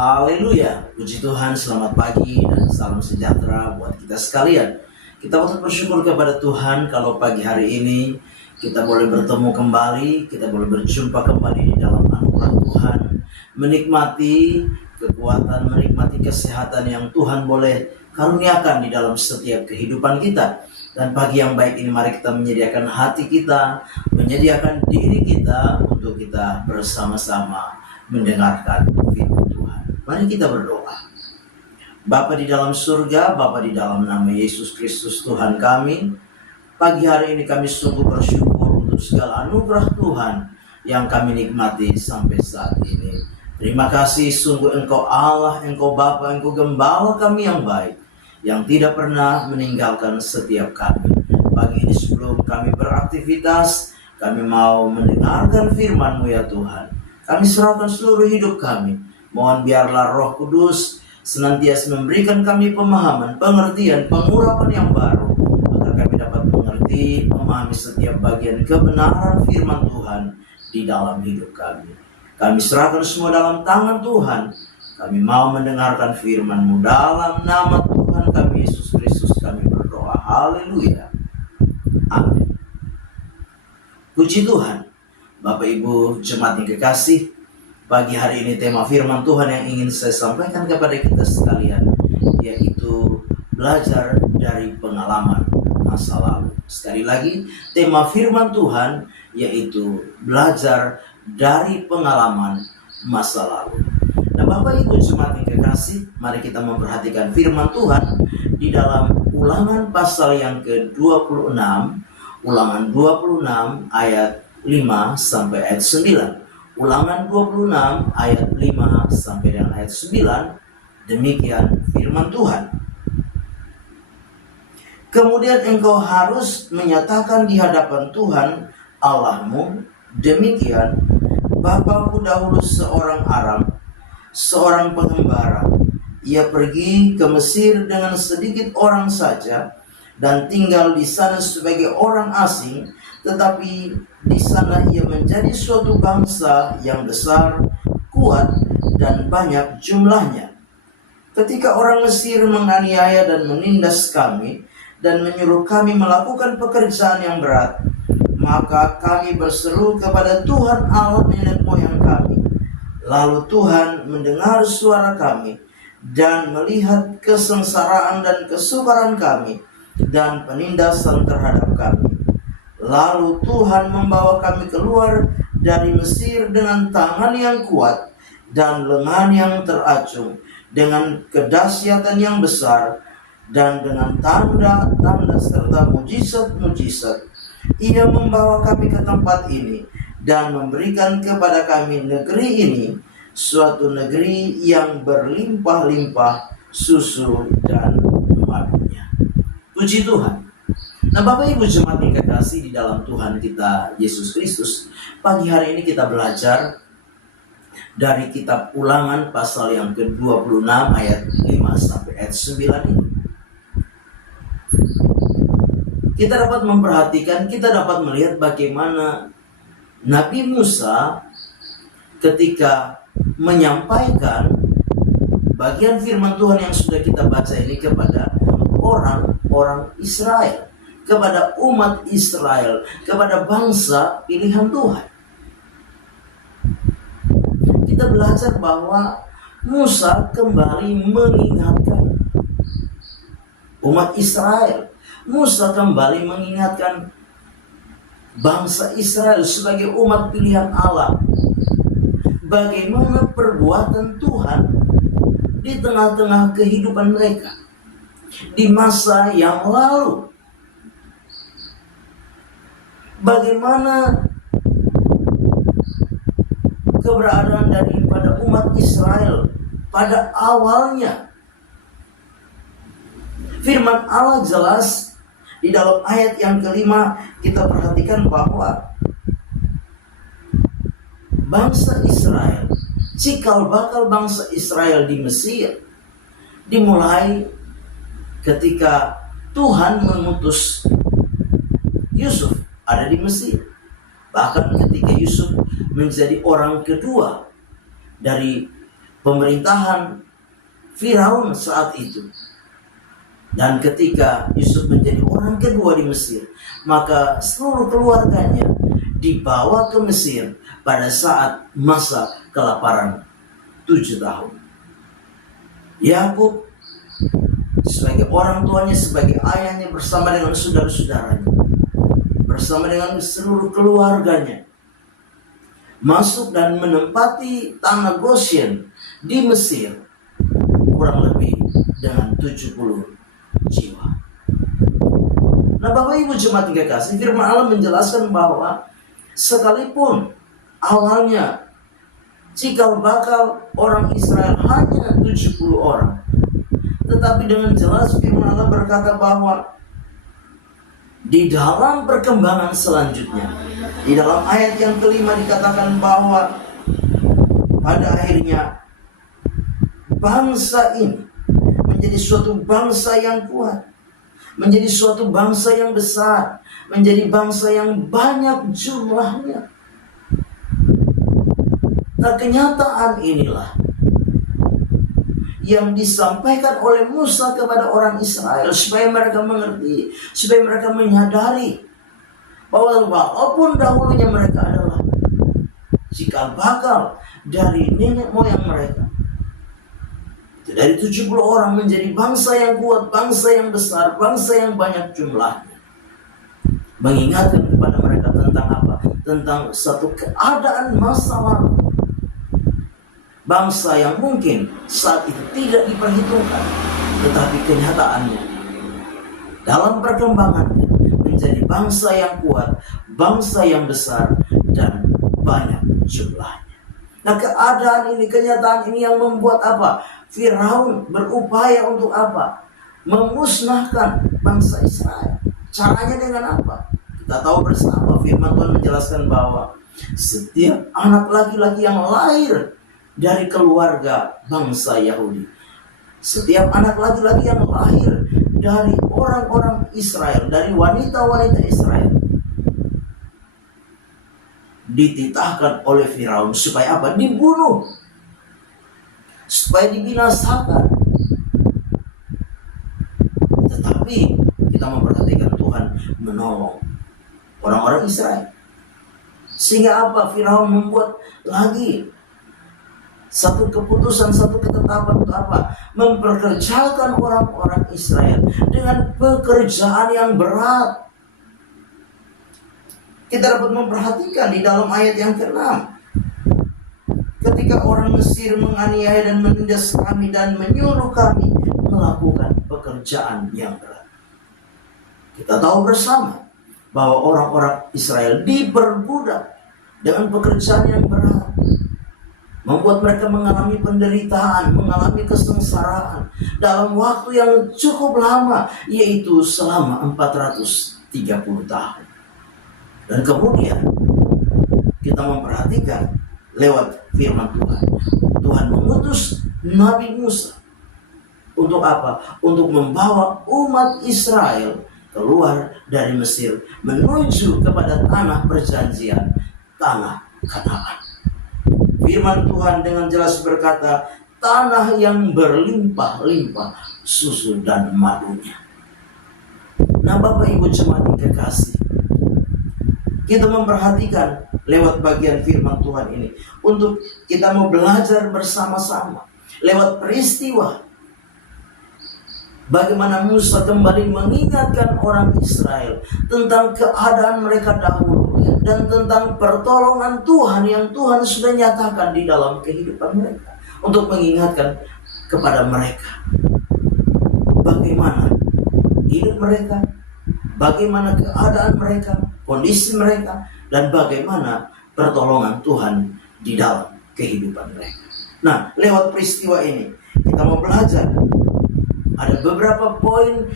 Haleluya, puji Tuhan, selamat pagi dan salam sejahtera buat kita sekalian. Kita patut bersyukur kepada Tuhan kalau pagi hari ini kita boleh bertemu kembali, kita boleh berjumpa kembali di dalam anugerah Tuhan, menikmati kekuatan, menikmati kesehatan yang Tuhan boleh karuniakan di dalam setiap kehidupan kita. Dan pagi yang baik ini mari kita menyediakan hati kita, menyediakan diri kita untuk kita bersama-sama mendengarkan firman Tuhan. Mari kita berdoa. Bapa di dalam surga, Bapa di dalam nama Yesus Kristus Tuhan kami, pagi hari ini kami sungguh bersyukur untuk segala anugerah Tuhan yang kami nikmati sampai saat ini. Terima kasih, sungguh Engkau Allah, Engkau Bapa, Engkau Gembala kami yang baik, yang tidak pernah meninggalkan setiap kami. Pagi ini sebelum kami beraktivitas, kami mau mendengarkan firman-Mu ya Tuhan. Kami serahkan seluruh hidup kami. Mohon biarlah Roh Kudus senantiasa memberikan kami pemahaman, pengertian, pengurapan yang baru, agar kami dapat mengerti, memahami setiap bagian kebenaran firman Tuhan di dalam hidup kami. Kami serahkan semua dalam tangan Tuhan. Kami mau mendengarkan firman-Mu dalam nama Tuhan kami Yesus Kristus kami berdoa. Haleluya. Amin. Puji Tuhan. Bapak Ibu jemaat yang kekasih, pagi hari ini tema firman Tuhan yang ingin saya sampaikan kepada kita sekalian, yaitu belajar dari pengalaman masa lalu. Sekali lagi, tema firman Tuhan yaitu belajar dari pengalaman masa lalu. Nah, Bapak Ibu jemaat yang kekasih, mari kita memperhatikan firman Tuhan di dalam Ulangan pasal yang ke-26, Ulangan 26 ayat 5 sampai ayat 9. Ulangan 26 ayat 5 sampai dengan ayat 9. Demikian firman Tuhan. Kemudian engkau harus menyatakan di hadapan Tuhan Allahmu demikian, bapakku dahulu seorang Aram, seorang pengembara. Ia pergi ke Mesir dengan sedikit orang saja dan tinggal di sana sebagai orang asing, tetapi di sana ia menjadi suatu bangsa yang besar, kuat, dan banyak jumlahnya. Ketika orang Mesir menganiaya dan menindas kami dan menyuruh kami melakukan pekerjaan yang berat, maka kami berseru kepada Tuhan Allah nenek moyang kami. Lalu Tuhan mendengar suara kami dan melihat kesengsaraan dan kesukaran kami dan penindasan terhadap kami. Lalu Tuhan membawa kami keluar dari Mesir dengan tangan yang kuat dan lengan yang teracung, dengan kedahsyatan yang besar dan dengan tanda-tanda serta mujizat-mujizat. Ia membawa kami ke tempat ini dan memberikan kepada kami negeri ini, suatu negeri yang berlimpah-limpah susu dan madunya. Puji Tuhan. Nah, Bapak Ibu jemaat yang kekasih di dalam Tuhan kita Yesus Kristus, pagi hari ini kita belajar dari kitab Ulangan pasal yang ke-26 ayat 5 sampai ayat 9 ini. Kita dapat memperhatikan, kita dapat melihat bagaimana Nabi Musa ketika menyampaikan bagian firman Tuhan yang sudah kita baca ini kepada orang-orang Israel, kepada umat Israel, kepada bangsa pilihan Tuhan. Kita belajar bahwa Musa kembali mengingatkan umat Israel. Musa kembali mengingatkan bangsa Israel sebagai umat pilihan Allah, bagaimana perbuatan Tuhan di tengah-tengah kehidupan mereka di masa yang lalu. Bagaimana keberadaan daripada umat Israel pada awalnya. Firman Allah jelas di dalam ayat yang kelima, kita perhatikan bahwa bangsa Israel, cikal bakal bangsa Israel di Mesir dimulai ketika Tuhan mengutus Yusuf ada di Mesir. Bahkan ketika Yusuf menjadi orang kedua dari pemerintahan Firaun saat itu. Dan ketika Yusuf menjadi orang kedua di Mesir, maka seluruh keluarganya dibawa ke Mesir pada saat masa kelaparan 7 tahun. Yakub sebagai orang tuanya, sebagai ayahnya, bersama dengan saudara-saudaranya, bersama dengan seluruh keluarganya, masuk dan menempati tanah Goshen di Mesir, kurang lebih dengan 70 jiwa. Nah, Bapak Ibu jemaat yang kekasih, firman Allah menjelaskan bahwa sekalipun awalnya cikal bakal orang Israel hanya 70 orang, tetapi dengan jelas firman Allah berkata bahwa di dalam perkembangan selanjutnya, di dalam ayat yang kelima dikatakan bahwa pada akhirnya bangsa ini menjadi suatu bangsa yang kuat, menjadi suatu bangsa yang besar, menjadi bangsa yang banyak jumlahnya. Nah, kenyataan inilah yang disampaikan oleh Musa kepada orang Israel, supaya mereka mengerti, supaya mereka menyadari bahwa walaupun dahulunya mereka adalah cikal bakal dari nenek moyang mereka, dari 70 orang menjadi bangsa yang kuat, bangsa yang besar, bangsa yang banyak jumlahnya. Mengingatkan kepada mereka tentang apa? Tentang satu keadaan masa lalu, bangsa yang mungkin saat itu tidak diperhitungkan, tetapi kenyataannya dalam perkembangannya menjadi bangsa yang kuat, bangsa yang besar, dan banyak jumlahnya. Nah, keadaan ini, kenyataan ini yang membuat apa? Firaun berupaya untuk apa? Memusnahkan bangsa Israel. Caranya dengan apa? Kita tahu bersama, firman Tuhan menjelaskan bahwa setiap anak laki-laki yang lahir dari keluarga bangsa Yahudi, setiap anak laki-laki yang lahir dari orang-orang Israel, dari wanita-wanita Israel, dititahkan oleh Firaun supaya apa? Dibunuh, supaya dibinasakan. Tetapi kita memperhatikan Tuhan menolong orang-orang Israel, sehingga apa? Firaun membuat lagi satu keputusan, satu ketetapan untuk apa? Memperkerjakan orang-orang Israel dengan pekerjaan yang berat. Kita dapat memperhatikan di dalam ayat yang ke-6, ketika orang Mesir menganiaya dan menindas kami dan menyuruh kami melakukan pekerjaan yang berat. Kita tahu bersama bahwa orang-orang Israel diperbudak dengan pekerjaan yang berat, membuat mereka mengalami penderitaan, mengalami kesengsaraan dalam waktu yang cukup lama, yaitu selama 430 tahun. Dan kemudian kita memperhatikan lewat firman Tuhan, Tuhan mengutus Nabi Musa untuk apa? Untuk membawa umat Israel keluar dari Mesir menuju kepada tanah perjanjian, tanah Kanaan. Firman Tuhan dengan jelas berkata, tanah yang berlimpah-limpah susu dan madunya. Nah, Bapak Ibu jemaat yang kekasih, kita memperhatikan lewat bagian firman Tuhan ini untuk kita mau belajar bersama-sama lewat peristiwa bagaimana Musa kembali mengingatkan orang Israel tentang keadaan mereka dahulu dan tentang pertolongan Tuhan yang Tuhan sudah nyatakan di dalam kehidupan mereka, untuk mengingatkan kepada mereka bagaimana hidup mereka, bagaimana keadaan mereka, kondisi mereka, dan bagaimana pertolongan Tuhan di dalam kehidupan mereka. Nah, lewat peristiwa ini kita mau belajar ada beberapa poin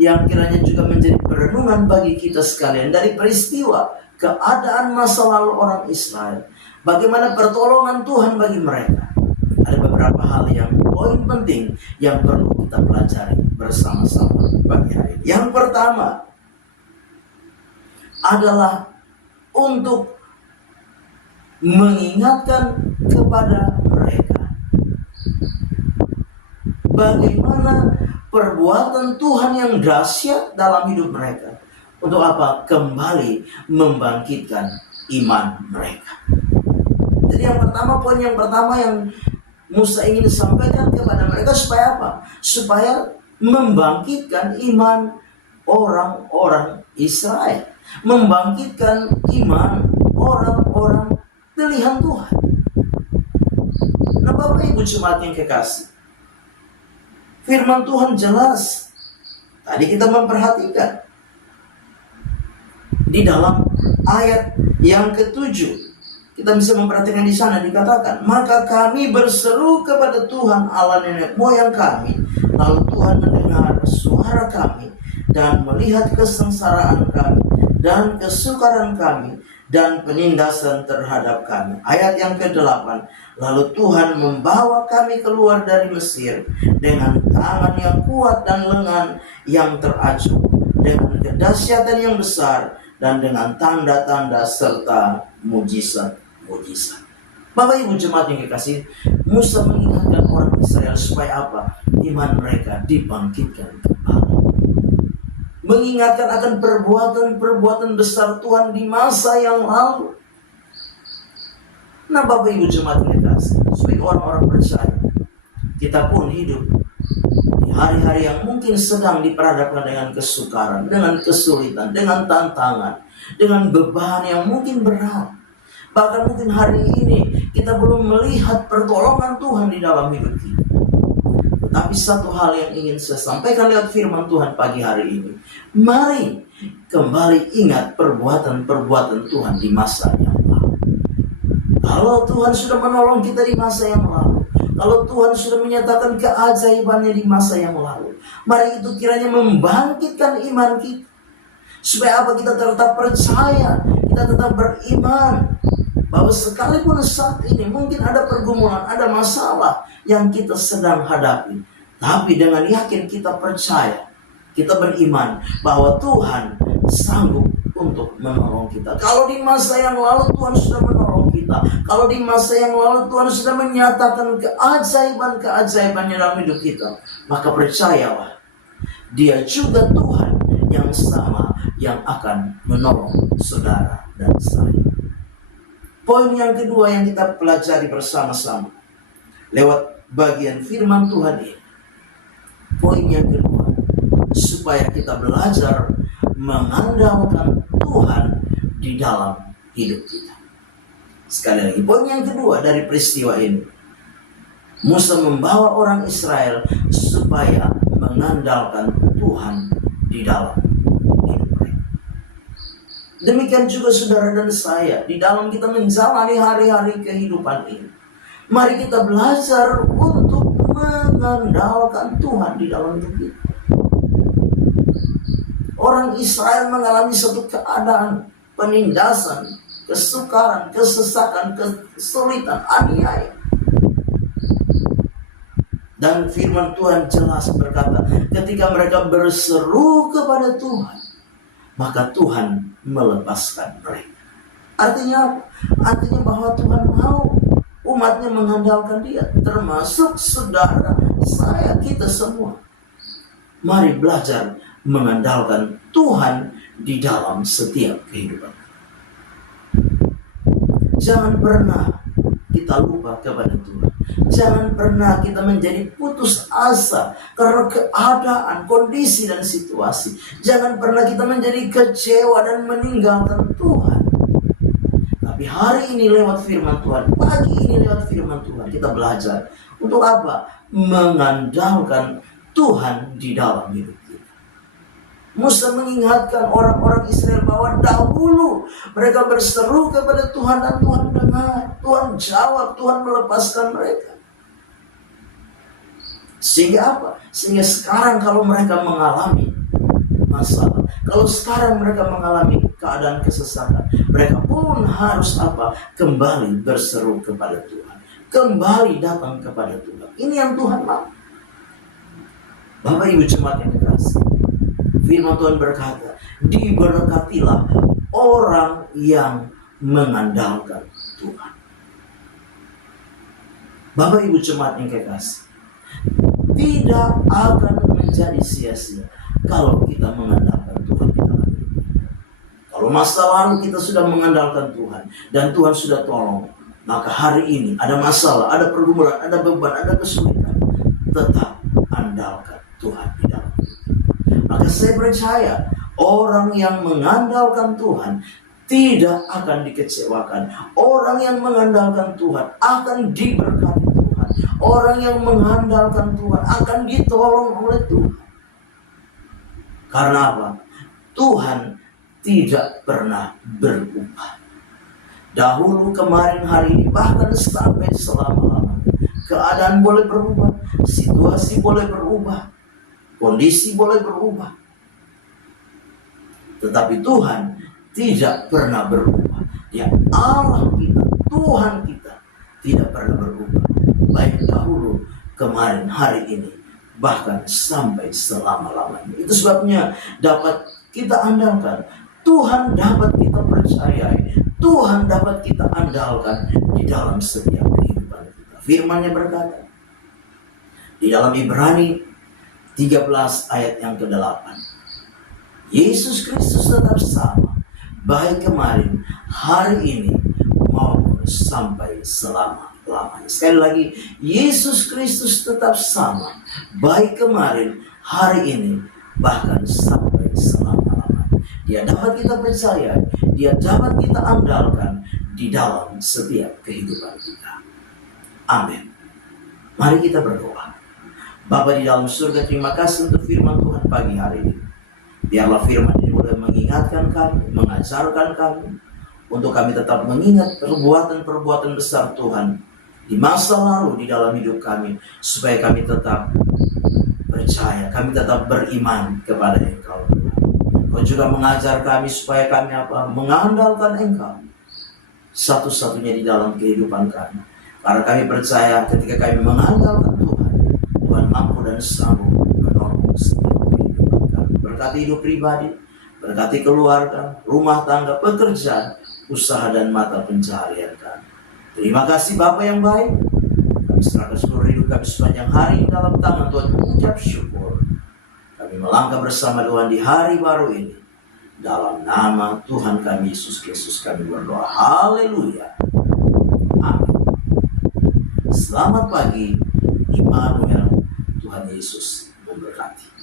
yang kiranya juga menjadi perenungan bagi kita sekalian dari peristiwa keadaan masa lalu orang Israel, bagaimana pertolongan Tuhan bagi mereka. Ada beberapa hal yang poin penting yang perlu kita pelajari bersama-sama pagi hari ini. Yang pertama adalah untuk mengingatkan kepada mereka bagaimana perbuatan Tuhan yang dahsyat dalam hidup mereka. Untuk apa? Kembali membangkitkan iman mereka. Jadi poin yang pertama yang Musa ingin sampaikan kepada mereka supaya apa? Supaya membangkitkan iman orang-orang Israel, membangkitkan iman orang-orang pilihan Tuhan. Nah, Bapak Ibu jemaat yang kekasih, firman Tuhan jelas. Tadi kita memperhatikan di dalam ayat yang ke-7, kita bisa memperhatikan di sana dikatakan, maka kami berseru kepada Tuhan Allah nenek moyang kami, lalu Tuhan mendengar suara kami dan melihat kesengsaraan kami dan kesukaran kami dan penindasan terhadap kami. Ayat yang ke-8, lalu Tuhan membawa kami keluar dari Mesir dengan tangan yang kuat dan lengan yang teracung, dengan kedahsyatan yang besar dan dengan tanda-tanda serta mujizat. Bapak Ibu jemaat yang kekasih, Musa mengingatkan orang Israel supaya apa? Iman mereka dibangkitkan kembali. Mengingatkan akan perbuatan besar Tuhan di masa yang lalu. Nah, Bapak Ibu jemaat yang kekasih, sebagai orang-orang percaya, kita pun hidup di hari-hari yang mungkin sedang diperhadapkan dengan kesukaran, dengan kesulitan, dengan tantangan, dengan beban yang mungkin berat. Bahkan mungkin hari ini kita belum melihat pertolongan Tuhan di dalam hidup kita. Tetapi satu hal yang ingin saya sampaikan lewat firman Tuhan pagi hari ini, mari kembali ingat perbuatan-perbuatan Tuhan di masa yang lalu. Kalau Tuhan sudah menolong kita di masa yang lalu, kalau Tuhan sudah menyatakan keajaibannya di masa yang lalu, mari itu kiranya membangkitkan iman kita. Supaya apa? Kita tetap percaya, kita tetap beriman bahwa sekalipun saat ini mungkin ada pergumulan, ada masalah yang kita sedang hadapi, tapi dengan yakin kita percaya, kita beriman bahwa Tuhan sanggup untuk menolong kita. Kalau di masa yang lalu Tuhan sudah menolong kita, kalau di masa yang lalu Tuhan sudah menyatakan keajaiban-keajaibannya dalam hidup kita, maka percayalah, Dia juga Tuhan yang sama yang akan menolong saudara dan saya. Poin yang kedua yang kita pelajari bersama-sama lewat bagian firman Tuhan ini. Poin yang kedua, supaya kita belajar mengandalkan Tuhan di dalam hidup kita. Sekali lagi, poin yang kedua dari peristiwa ini, Musa membawa orang Israel supaya mengandalkan Tuhan di dalam hidup mereka. Demikian juga saudara dan saya, di dalam kita menjalani hari-hari kehidupan ini, mari kita belajar untuk mengandalkan Tuhan di dalam hidup kita. Orang Israel mengalami satu keadaan penindasan, kesukaran, kesesakan, kesulitan, aniaya. Dan firman Tuhan jelas berkata, ketika mereka berseru kepada Tuhan, maka Tuhan melepaskan mereka. Artinya apa? Artinya bahwa Tuhan mau umatnya mengandalkan Dia, termasuk saudara, saya, kita semua. Mari belajar mengandalkan Tuhan di dalam setiap kehidupan. Jangan pernah kita lupa kepada Tuhan. Jangan pernah kita menjadi putus asa karena keadaan, kondisi, dan situasi. Jangan pernah kita menjadi kecewa dan meninggalkan Tuhan. Tapi hari ini lewat firman Tuhan, pagi ini lewat firman Tuhan, kita belajar untuk apa? Mengandalkan Tuhan di dalam hidup kita. Musa mengingatkan orang-orang Israel bahwa dahulu mereka berseru kepada Tuhan dan Tuhan dengar, Tuhan jawab, Tuhan melepaskan mereka. Sehingga apa? Sehingga sekarang kalau mereka mengalami masalah, kalau sekarang mereka mengalami keadaan kesesakan, mereka pun harus apa? Kembali berseru kepada Tuhan, kembali datang kepada Tuhan. Ini yang Tuhan mau. Bapak Ibu jemaat yang dikasihi, firman Tuhan berkata, diberkatilah orang yang mengandalkan Tuhan. Bapak Ibu jemaat yang kekasih, tidak akan menjadi sia-sia kalau kita mengandalkan Tuhan di dalam hidup kita. Kalau masa lalu kita sudah mengandalkan Tuhan dan Tuhan sudah tolong, maka hari ini ada masalah, ada pergumulan, ada beban, ada kesulitan, tetap andalkan Tuhan di dalam hidup kita. Maka saya percaya orang yang mengandalkan Tuhan tidak akan dikecewakan. Orang yang mengandalkan Tuhan akan diberkati Tuhan. Orang yang mengandalkan Tuhan akan ditolong oleh Tuhan. Karena apa? Tuhan tidak pernah berubah. Dahulu, kemarin, hari ini, bahkan sampai selama-lamanya. Keadaan boleh berubah, situasi boleh berubah, kondisi boleh berubah. Tetapi Tuhan tidak pernah berubah. Dia Allah kita, Tuhan kita, tidak pernah berubah. Baik dahulu, kemarin, hari ini, bahkan sampai selama-lamanya. Itu sebabnya dapat kita andalkan. Tuhan dapat kita percayai. Tuhan dapat kita andalkan di dalam setiap kehidupan kita. Firman-Nya berkata di dalam Ibrani 13 ayat yang ke-8. Yesus Kristus tetap sama, baik kemarin, hari ini, maupun sampai selama-lamanya. Sekali lagi, Yesus Kristus tetap sama, baik kemarin, hari ini, bahkan sampai selama-lamanya. Dia dapat kita percaya, Dia dapat kita andalkan di dalam setiap kehidupan kita. Amin. Mari kita berdoa. Bapa di dalam surga, terima kasih untuk firman Tuhan pagi hari ini. Biarlah firman ini boleh mengingatkan kami, mengajarkan kami, untuk kami tetap mengingat perbuatan-perbuatan besar Tuhan di masa lalu di dalam hidup kami, supaya kami tetap percaya, kami tetap beriman kepada Engkau. Kau juga mengajar kami supaya kami mengandalkan Engkau satu-satunya di dalam kehidupan kami. Karena kami percaya ketika kami mengandalkan Tuhan, Tuhan mampu dan sanggup menolong setiap kehidupan kami. Berkati hidup pribadi, berkati keluarga, rumah tangga, pekerjaan, usaha dan mata pencaharian kami. Terima kasih Bapa yang baik. Kami serahkan seluruh hidup kami sepanjang hari ini dalam tangan Tuhan, mengucap syukur. Kami melangkah bersama Tuhan di hari baru ini. Dalam nama Tuhan kami Yesus Kristus kami berdoa. Haleluya. Amin. Selamat pagi, Immanuel. Tuhan Yesus memberkati.